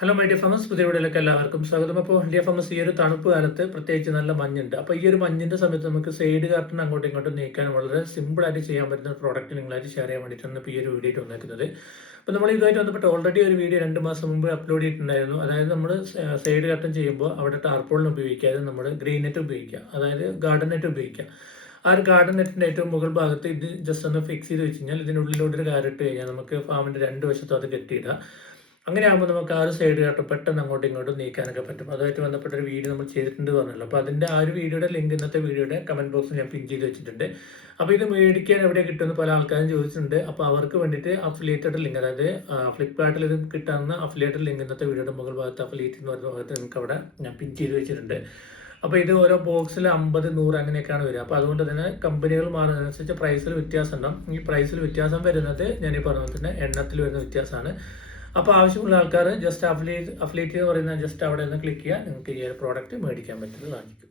Hello my dear farmers, പുതിയ വീഡിയോയിലേക്ക് എല്ലാവർക്കും സ്വാഗതം. അപ്പോൾ ഡിയർ ഫാമേഴ്സ്, ഈ ഒരു തണുപ്പ് കാലത്ത് പ്രത്യേകിച്ച് നല്ല മഞ്ഞുണ്ട്. അപ്പോൾ ഈ ഒരു മഞ്ഞിന്റെ സമയത്ത് നമുക്ക് സൈഡ് കർട്ടൻ അങ്ങോട്ടും ഇങ്ങോട്ടും നീക്കാൻ വളരെ സിമ്പിൾ ആയിട്ട് ചെയ്യാൻ പറ്റുന്ന ഒരു പ്രോഡക്റ്റ് നിങ്ങളായിട്ട് ഷെയർ ചെയ്യാൻ വേണ്ടിയിട്ടാണ് ഇപ്പോൾ ഈ ഒരു വീഡിയോ വന്നിരിക്കുന്നത്. അപ്പോൾ നമ്മൾ ഇതുമായിട്ട് ബന്ധപ്പെട്ട് ഓൾറെഡി ഒരു വീഡിയോ 2 മാസം മുമ്പ് അപ്ലോഡ് ചെയ്തിട്ടുണ്ടായിരുന്നു. അതായത് നമ്മൾ സൈഡ് കർട്ടൻ ചെയ്യുമ്പോൾ അവിടെ ടാർപോളിന് ഉപയോഗിക്കാതെ നമ്മൾ ഗ്രീൻ നെറ്റ് ഉപയോഗിക്കുക, അതായത് ഗാർഡൻ നെറ്റ് ഉപയോഗിക്കുക. ആ ഒരു ഗാർഡൻ നെറ്റിന്റെ ഏറ്റവും മുകൾ ഭാഗത്ത് ഇത് ജസ്റ്റ് ഒന്ന് ഫിക്സ് ചെയ്ത് വെച്ച് കഴിഞ്ഞാൽ ഇതിനുള്ളിലോട്ട് ഒരു കാരിട്ട് കഴിഞ്ഞാൽ നമുക്ക് ഫാമിന്റെ 2 വശത്തും അത് കെട്ടിയിടാം. അങ്ങനെ ആകുമ്പോൾ നമുക്ക് ആ ഒരു സൈഡ് കേട്ടോ പെട്ടെന്ന് അങ്ങോട്ടും ഇങ്ങോട്ടും നീക്കാനൊക്കെ പറ്റും. അതുമായിട്ട് ബന്ധപ്പെട്ട ഒരു വീഡിയോ നമ്മൾ ചെയ്തിട്ടുണ്ട് പറഞ്ഞല്ലോ. അപ്പോൾ അതിൻ്റെ ആ ഒരു വീഡിയോയുടെ ലിങ്ക് ഇന്നത്തെ വീഡിയോയുടെ കമന്റ് ബോക്സിൽ ഞാൻ പിൻ ചെയ്ത് വെച്ചിട്ടുണ്ട്. അപ്പോൾ ഇത് മേടിക്കാൻ എവിടെ കിട്ടുമെന്ന് പല ആൾക്കാരും ചോദിച്ചിട്ടുണ്ട്. അപ്പോൾ അവർക്ക് വേണ്ടിയിട്ട് അഫിലിയേറ്റഡ് ലിങ്ക്, അതായത് ഫ്ലിപ്കാർട്ടിൽ ഇത് കിട്ടാവുന്ന അഫിലിയേറ്റഡ് ലിങ്ക് ഇന്നത്തെ വീഡിയോയുടെ മുകൾ ഭാഗത്ത് അഫിലിയേറ്റ് എന്ന് പറയുന്ന ഭാഗത്ത് നിങ്ങൾക്ക് അവിടെ ഞാൻ പിൻ ചെയ്ത് വെച്ചിട്ടുണ്ട്. അപ്പോൾ ഇത് ഓരോ ബോക്സിൽ 50, 100 അങ്ങനെയൊക്കെയാണ് വരിക. അപ്പോൾ അതുകൊണ്ട് തന്നെ കമ്പനികൾ മാറുന്നതനുസരിച്ച് പ്രൈസിൽ വ്യത്യാസം ഉണ്ടാവും. ഈ പ്രൈസിൽ വ്യത്യാസം വരുന്നത് ഞാൻ ഈ പറഞ്ഞ പോലെ തന്നെ എണ്ണത്തിൽ വരുന്ന വ്യത്യാസമാണ്. അപ്പോൾ ആവശ്യമുള്ള ആൾക്കാർ ജസ്റ്റ് അഫിലിയേറ്റ് എന്ന് പറയുന്ന ജസ്റ്റ് അവിടെ നിന്ന് ക്ലിക്ക് ചെയ്യുക, നിങ്ങൾക്ക് ഈ ഒരു പ്രോഡക്റ്റ് മേടിക്കാൻ പറ്റുന്നതായിരിക്കും.